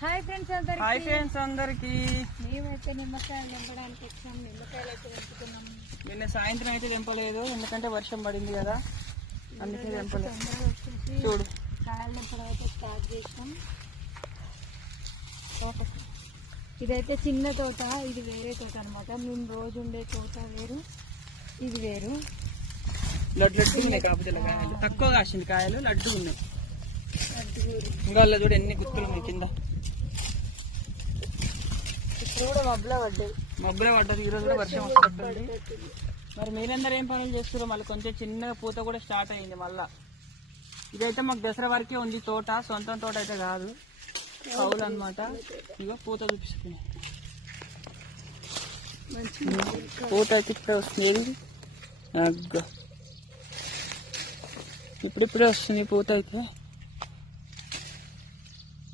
Hi friends అందరికి మేమైతే నిమ్మకాయలు తెంపడానికి వచ్చాం. నిమ్మకాయలు అయితే తెంపుకున్నాం. నిన్న సాయంత్రం అయితే తెంపలేదు, ఎందుకంటే వర్షం పడింది కదా, అందుకే తెంపలేదు. చూడు కాయలు తెంపడం అయితే స్టార్ట్ చేసాం. ఇదైతే చిన్న తోట, ఇది వేరే తోట అనమాట. మేము రోజు ఉండే తోట వేరు, ఇది వేరు. లడ్డు ఉన్నాయి, కాకపోతే కాయలు తక్కువ కాసింది, కాయలు లడ్డు ఉన్నాయి. ఇంకా చూడు ఎన్ని గుత్తులు ఉన్నాయి కింద. ఇప్పుడు కూడా మబ్బులో పడ్డది, ఈరోజు కూడా వర్షం వస్తుంది. మరి మీరందరూ ఏం పనులు చేస్తారో, మళ్ళీ కొంచెం చిన్నగా పూత కూడా స్టార్ట్ అయింది మళ్ళా. ఇదైతే మాకు దసరా వరకే ఉంది తోట, సొంతం తోట అయితే కాదు, కౌలు అనమాట. ఇక పూత చూపిస్తుంది, పూత అయితే ఇప్పుడే వస్తుంది. ఇప్పుడిప్పుడే వస్తుంది పూత అయితే.